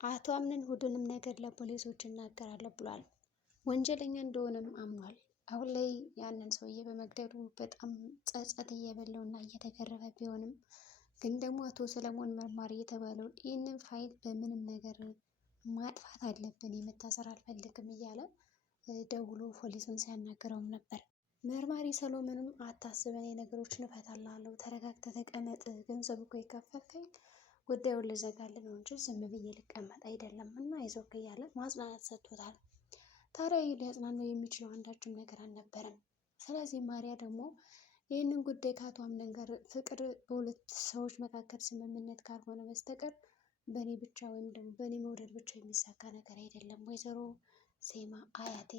አቶ አምነን ሁሉንም ነገር ለፖሊሶች እናገራለሁ ብሏል። ወንጀለኛ እንደሆነም አምኗል። አሁን ላይ ያንን ሰውዬ በመግደሉ በጣም ጸጸት እየበላው እና እየተገረፈ ቢሆንም ግን ደግሞ አቶ ሰለሞን መርማሪ የተባለው ይህንን ፋይል በምንም ነገር ማጥፋት አለብን፣ የመታሰር አልፈልግም እያለ ደውሎ ፖሊሱን ሲያናግረውም ነበር። መርማሪ ሰሎሞንም አታስብ፣ እኔ ነገሮችን እፈታልሃለሁ፣ ተረጋግተህ ተቀመጥ፣ ገንዘብ እኮ የከፈልከኝ ጉዳዩን ልዘጋልህ ነው እንጂ ዝም ብዬ ልቀመጥ አይደለም እና አይዞህ እያለ ማጽናናት ሰጥቶታል። ታዲያ ሊያጽናናው የሚችለው አንዳችም ነገር አልነበረም። ስለዚህ ማርያ ደግሞ ይህንን ጉዳይ ከአቶ አምነን ጋር ፍቅር በሁለት ሰዎች መካከል ስምምነት ካልሆነ በስተቀር በእኔ ብቻ ወይም ደግሞ በእኔ መውደድ ብቻ የሚሳካ ነገር አይደለም። ወይዘሮ ሴማ አያቴ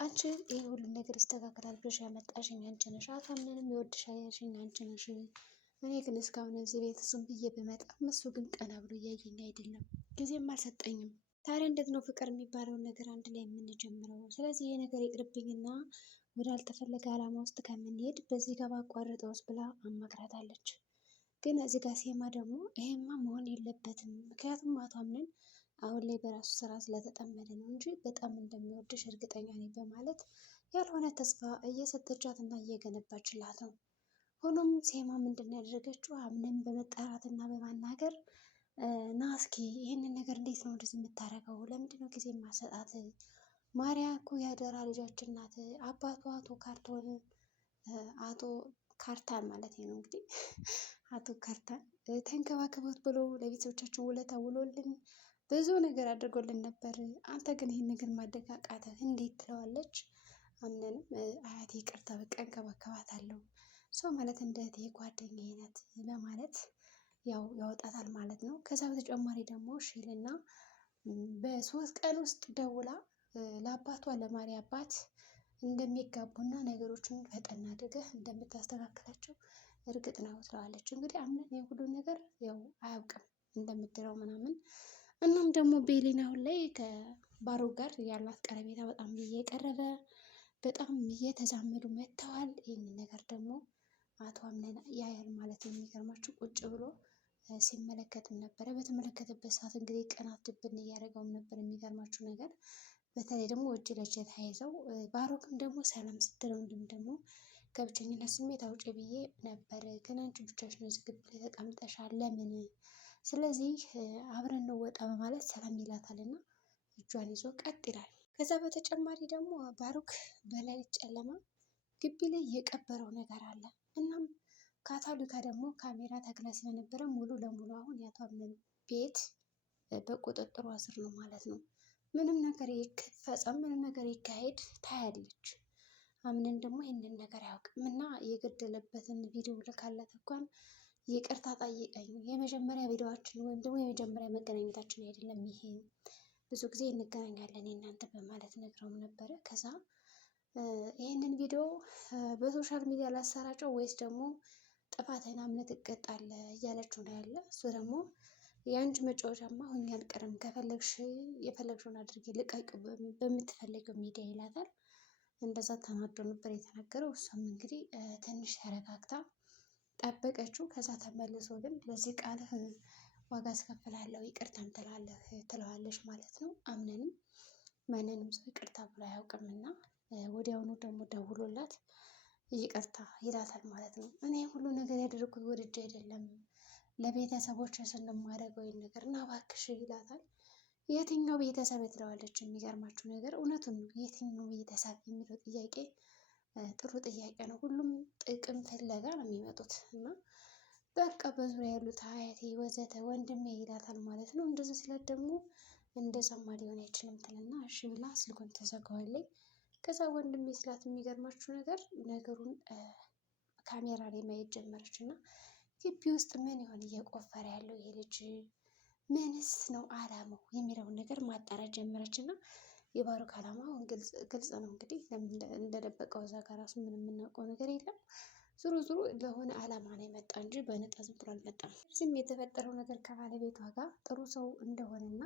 አንቺ ይህ ሁሉ ነገር ይስተካከላል ብለሽ ያመጣሽኝ አንቺ ነሽ። አቶ አምነንም ይወድሻል ያልሽኝ አንቺ ነሽ። እኔ ግን እስካሁን እዚህ ቤት ዝም ብዬ ብመጣም እሱ ግን ቀና ብሎ እያየኝ አይደለም፣ ጊዜም አልሰጠኝም። ታዲያ እንዴት ነው ፍቅር የሚባለውን ነገር አንድ ላይ የምንጀምረው? ስለዚህ ይሄ ነገር ይቅርብኝና ወዳልተፈለገ ዓላማ ውስጥ ከምንሄድ በዚህ ጋር ባቋርጠውስ ብላ አማክራታለች። ግን እዚህ ጋር ሴማ ደግሞ ይሄማ መሆን የለበትም፣ ምክንያቱም አቶ አምነን አሁን ላይ በራሱ ስራ ስለተጠመደ ነው እንጂ በጣም እንደሚወድሽ እርግጠኛ ነኝ በማለት ያልሆነ ተስፋ እየሰጠቻት እና እየገነባችላት ነው። ሆኖም ሴማ ምንድን ነው ያደረገችው? አምነን በመጣራት እና በማናገር ና እስኪ ይህንን ነገር እንዴት ነው እንደዚህ የምታደርገው? ለምንድን ነው ጊዜ ማሰጣት? ማርያ እኮ ያደራ ልጃችን ናት። አባቷ አቶ ካርታን ማለት ነው እንግዲህ አቶ ካርታን ተንከባከባት ብሎ ለቤተሰቦቻችን ውለታ ውሎልን ብዙ ነገር አድርጎልን ነበር። አንተ ግን ይህን ነገር ማድረግ አቃተህ እንዴት ትለዋለች። አምነንም አያቴ ይቅርታ፣ በቃ እንከባከባታለሁ፣ ሰው ማለት እንደ እህቴ ጓደኛዬ ናት በማለት ያው ያወጣታል ማለት ነው። ከዛ በተጨማሪ ደግሞ ሺልና በ3 ቀን ውስጥ ደውላ ለአባቷ ለማርያ አባት እንደሚጋቡና ነገሮችን ፈጠን አድርገህ እንደምታስተካክላቸው እርግጥ ነው ትለዋለች። እንግዲህ አምነን የሁሉ ነገር ያው አያውቅም እንደምትለው ምናምን። እናም ደግሞ ቤሊን አሁን ላይ ከባሮክ ጋር ያላት ቀረቤታ በጣም እየቀረበ በጣም እየተዛመዱ መጥተዋል። ይህንን ነገር ደግሞ አቶ አምነን ያያል ማለት ነው። የሚገርማችሁ ቁጭ ብሎ ሲመለከትም ነበረ። በተመለከተበት ሰዓት እንግዲህ ቅናት ድብን እያደረገውም ነበር። የሚገርማችሁ ነገር በተለይ ደግሞ እጅ ለእጅ ተያይዘው ባሮክም ደግሞ ሰላም ስትለው እንዲሁም ደግሞ ከብቸኝነት ስሜት አውጪ ብዬ ነበር፣ ግን አንቺ ብቻሽን እዚህ ግቢ ላይ ተቀምጠሻል ለምን? ስለዚህ አብረን ነው ወጣ በማለት ሰላም ይላታል እና እጇን ይዞ ቀጥ ይላል። ከዛ በተጨማሪ ደግሞ ባሮክ በሌሊት ጨለማ ግቢ ላይ የቀበረው ነገር አለ። እናም ካታሊካ ደግሞ ካሜራ ተክላ ስለነበረ ሙሉ ለሙሉ አሁን የአቶ አምነን ቤት በቁጥጥሯ ስር ነው ማለት ነው። ምንም ነገር ይፈጸም ምንም ነገር ይካሄድ ታያለች። አምነን ደግሞ ይህንን ነገር አያውቅም እና የገደለበትን ቪዲዮ ልካለት እንኳን ይቅርታ ጠይቀኝ፣ የመጀመሪያ ቪዲዮችን ወይም ደግሞ የመጀመሪያ መገናኘታችን አይደለም ይሄ፣ ብዙ ጊዜ እንገናኛለን እናንተ በማለት ነግረውም ነበረ። ከዛ ይህንን ቪዲዮ በሶሻል ሚዲያ ላሰራጨው ወይስ ደግሞ ጥፋትህን አምነህ ትቀጣለህ እያለችው ነው ያለ። እሱ ደግሞ የአንቺ መጫወቻማ ሆኜ አልቀርም፣ ከፈለግሽ የፈለግሽውን አድርጌ ልቀቅ በምትፈልገው ሚዲያ ይላታል። እንደዛ ተናዶ ነበር የተናገረው። እሷም እንግዲህ ትንሽ ተረጋግታ ጠበቀችው። ከዛ ተመልሶ ግን ለዚህ ቃልህ ዋጋ አስከፍላለሁ ይቅርታም ትለዋለች ማለት ነው። አምነንም ማንንም ሰው ይቅርታ ብሎ አያውቅም እና ወዲያውኑ ደግሞ ደውሎላት ይቅርታ ይላታል ማለት ነው። እኔ ሁሉ ነገር ያደረኩት ወድጄ አይደለም፣ ለቤተሰቦች ስንማረገው ይህን ነገር እና እባክሽ ይላታል። የትኛው ቤተሰብ ትለዋለች። የሚገርማችሁ ነገር እውነቱን ነው። የትኛው ቤተሰብ የሚለው ጥያቄ ጥሩ ጥያቄ ነው። ሁሉም ጥቅም ፍለጋ ነው የሚመጡት እና በቃ በዙሪያ ያሉት አያቴ ወዘተ ወንድሜ ይላታል ማለት ነው። እንደዚህ ስላት ደግሞ እንደሰማ ሊሆን አይችልም ትልና እሺ ብላ ስልኩን ተዘጋዋለች። ከዛ ወንድሜ ስላት የሚገርማችሁ ነገር ነገሩን ካሜራ ላይ ማየት ጀመረች እና ግቢ ውስጥ ምን ይሆን እየቆፈረ ያለው ይሄ ልጅ፣ ምንስ ነው አላማው የሚለውን ነገር ማጣራት ጀመረች እና የባሮክ አላማ ግልጽ ነው እንግዲህ እንደደበቀው እዛ ጋር ራሱ ምንም የምናውቀው ነገር የለም። ዙሮ ዙሮ ለሆነ አላማ ነው የመጣ እንጂ በነጣ ዝም ብሎ አልመጣም። እዚህም የተፈጠረው ነገር ከባለቤቷ ጋር ጥሩ ሰው እንደሆነና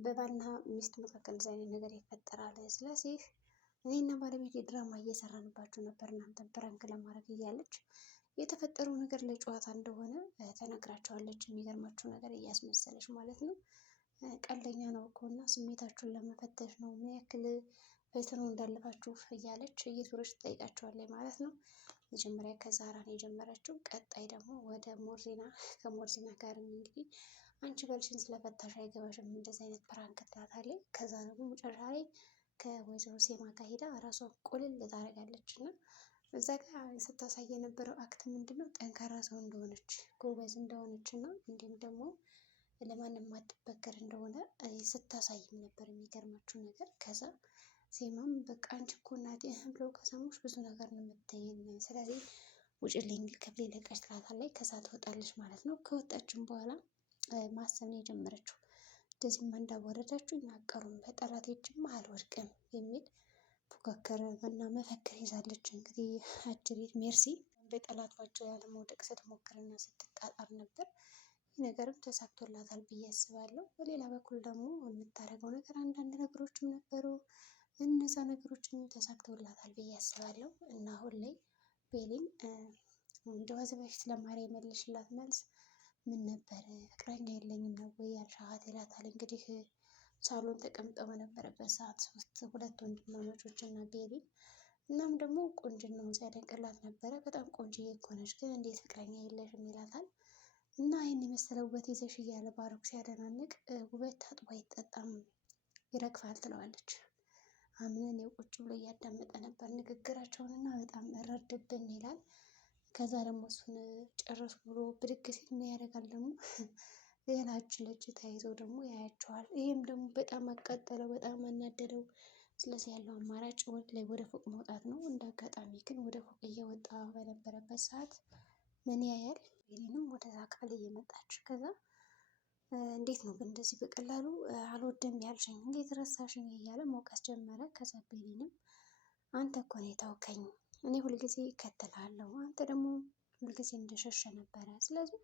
በባልና ሚስት መካከል እንደዚህ አይነት ነገር ይፈጠራል። ስለዚህ እኔና ባለቤቴ ድራማ እየሰራንባችሁ ነበር እናንተን ፕራንክ ለማድረግ እያለች የተፈጠረው ነገር ለጨዋታ እንደሆነ ተነግራቸዋለች። የሚገርማችሁ ነገር እያስመሰለች ማለት ነው። ቀልደኛ ነው እኮ እና ስሜታችሁን ለመፈተሽ ነው ምን ያክል ፈተናው እንዳለፋችሁ እያለች እየዞረች ትጠይቃቸዋለች ማለት ነው። መጀመሪያ ከዛራ ነው የጀመረችው። ቀጣይ ደግሞ ወደ ሞርዚና ከሞርዚና ጋርም እንግዲህ አንቺ ባልሽን ስለፈታሽ አይገባሽም እንደዚህ አይነት ፕራንክ ትላታለች። ከዛ ደግሞ መጨረሻ ላይ ከወይዘሮ ሴማ ጋር ሄዳ ራሷን ቁልል ታደርጋለች እና እዛ ጋር ስታሳይ የነበረው አክት ምንድነው ጠንካራ ሰው እንደሆነች ጎበዝ እንደሆነች እና እንዲሁም ደግሞ ለማንም ማትበገር እንደሆነ ስታሳይም ነበር የሚገርማችሁ ነገር። ከዛ ሴማም በቃ አንቺ እኮ እናቴ ብለው ከሰሙሽ ብዙ ነገር ነው የምትይኝ፣ ስለዚህ ውጭልኝ ከብሌ ለቀሽ ትላታለች። ከዛ ትወጣለች ማለት ነው። ከወጣችን በኋላ ማሰብ ነው የጀመረችው። እንደዚህማ እንዳወረዳችሁ ይናቀሩም በጠላት እጅማ አልወድቅም የሚል ፉክክር እና መፈክር ይዛለች። እንግዲህ አጅሬት ሜርሲ በጠላቶቿ ያለመውደቅ ስትሞክርና ስትጣጣር ነበር። ይህ ነገርም ተሳክቶላታል ብዬ አስባለሁ። በሌላ በኩል ደግሞ የምታደርገው ነገር አንዳንድ ነገሮችም ነበሩ። እነዛ ነገሮችም ተሳክቶላታል ብዬ አስባለሁ። እና አሁን ላይ ቤሊን እንደዋዝ በፊት ለማርያም የመለሽላት መልስ ምን ነበር? ፍቅረኛ የለኝም ነው ወይ ያልሻት ይላታል። እንግዲህ ሳሎን ተቀምጠው በነበረበት ሰዓት ሁለት ወንድማማቾች እና ቤሊን እናም ደግሞ ቆንጅናውን ሲያደንቅላት ነበረ። በጣም ቆንጅዬ እኮ ነች፣ ግን እንዴት ፍቅረኛ የለሽም ይላታል። እና ይህን የመሰለ ውበት ይዘሽ እያለ ባሮክ ሲያደናንቅ ውበት ታጥቦ አይጠጣም ይረግፋል ትለዋለች። አምነን የቁጭ ብሎ እያዳመጠ ነበር ንግግራቸውን እና በጣም ረድብን ይላል። ከዛ ደግሞ እሱን ጨረስኩ ብሎ ብድግ ሲል ምን ያደርጋል ደግሞ ሌላ እጅ ለእጅ ተያይዘው ደግሞ ያያቸዋል። ይህም ደግሞ በጣም አቃጠለው፣ በጣም አናደደው። ስለዚህ ያለው አማራጭ ወደ ፎቅ መውጣት ነው። እንደ አጋጣሚ ግን ወደ ፎቅ እየወጣ በነበረበት ሰዓት ምን ያያል? ቤሊንም ወደዛ ክፍል እየመጣች ከዛ እንዴት ነው ግን እንደዚህ በቀላሉ አልወደም ያልሽኝ እንዴት ረሳሽኝ እያለ መውቀስ ጀመረ። ከዛ ቤሊንም አንተ እኮ ነው የታውከኝ፣ እኔ ሁልጊዜ እከተልሃለሁ፣ አንተ ደግሞ ሁልጊዜ እንደሸሸ ነበረ። ስለዚህ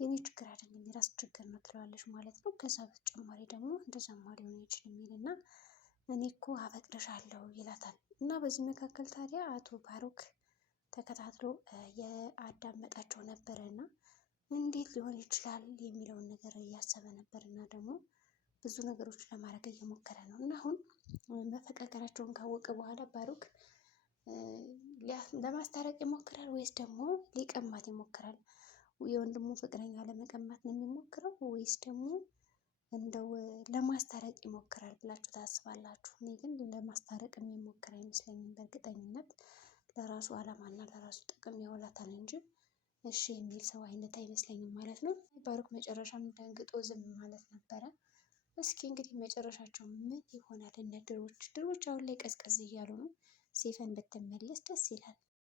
የኔ ችግር አይደለም የራስ ችግር ነው ትለዋለች ማለት ነው። ከዛ በተጨማሪ ደግሞ እንደዛማ ሊሆን አይችልም ይልና እኔ እኮ አፈቅርሻለሁ ይላታል። እና በዚህ መካከል ታዲያ አቶ ባሮክ ተከታትሎ የአዳመጣቸው ነበረ እና እንዴት ሊሆን ይችላል የሚለውን ነገር እያሰበ ነበር እና ደግሞ ብዙ ነገሮች ለማድረግ እየሞከረ ነው። እና አሁን መፈቃቀራቸውን ካወቀ በኋላ ባሮክ ለማስታረቅ ይሞክራል ወይስ ደግሞ ሊቀማት ይሞክራል? የወንድሙ ፍቅረኛ ለመቀማት ነው የሚሞክረው ወይስ ደግሞ እንደው ለማስታረቅ ይሞክራል ብላችሁ ታስባላችሁ? እኔ ግን ለማስታረቅ የሚሞክር አይመስለኝም። በእርግጠኝነት ለራሱ ዓላማና ለራሱ ጥቅም ያውላታል እንጂ እሺ የሚል ሰው አይነት አይመስለኝም ማለት ነው። ባሮክ መጨረሻም ደንግጦ ዝም ማለት ነበረ። እስኪ እንግዲህ መጨረሻቸው ምን ይሆናል? እነ ድሮች አሁን ላይ ቀዝቀዝ እያሉ ነው። ሴፈን ብትመለስ ደስ ይላል።